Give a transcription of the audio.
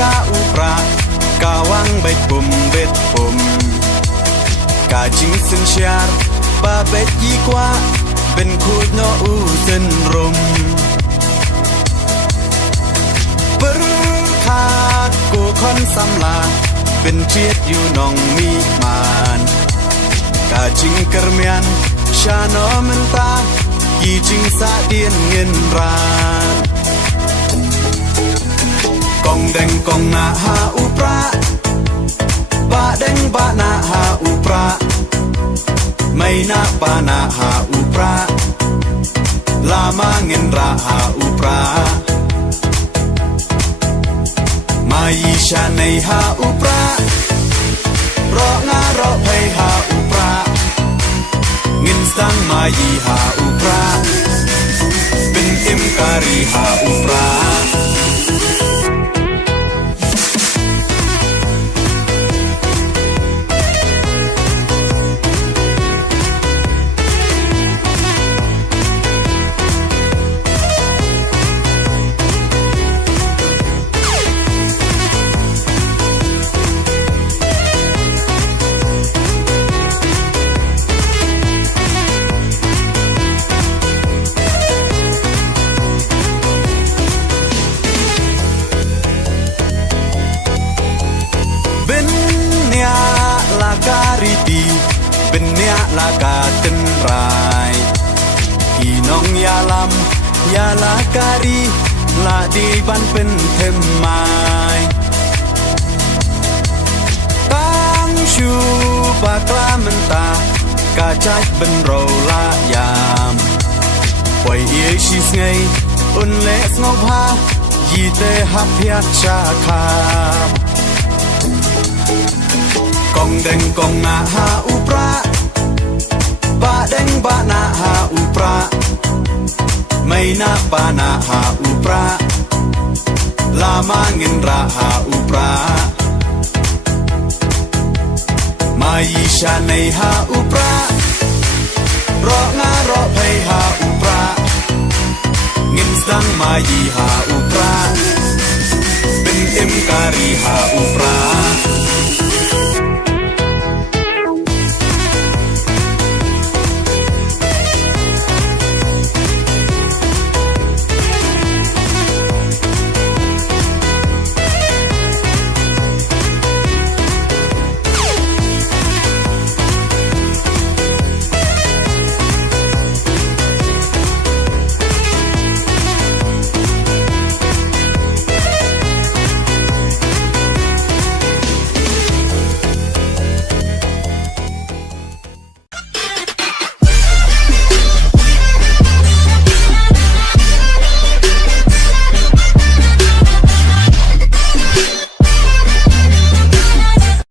ยาอุปรากาวังใบปุ่มเบ็ดปุ่มกาจิงสินเชียร์บาเบ็ดยีกว่าเป็นคูดโนอูเส้นรมปรึขาดกูคอนสำลาเป็นเจียดอยู่นองมีมานกาจิงกระเมียนชาโนมันตากีจิงสะเดียนเงินรากองแดงกองนาหาอุปราบาแดงบานาหาอุปราไม่นาปานาหาอุปราลามาเงินราหาอุปรามายีชาในหาอุปรารองารอให้หาอุปราเงินสังมายีหาอุปราเป็นเอ็มการีหาอุปราเป็นเนียลากาตินรายพี่น้องยาลำยาลาการีลาดีบันเป็นเทมไม้ตั้งชูปากลามันตากาจัดเป็นโรลายามปล่อยเอชิสไงอุ่นเล็กงบฮายีเตหับเพียชาคากองแดงกองนาหาอุปราบาแดงบานาหาอุปราไม่นาปานาหาอุปราลามาเงินราหาอุปรามายีชาในหาอุปรารองารอให้หาอุปราเงินสังมายีหาอุปราเป็นเอ็มการีหาอุปรา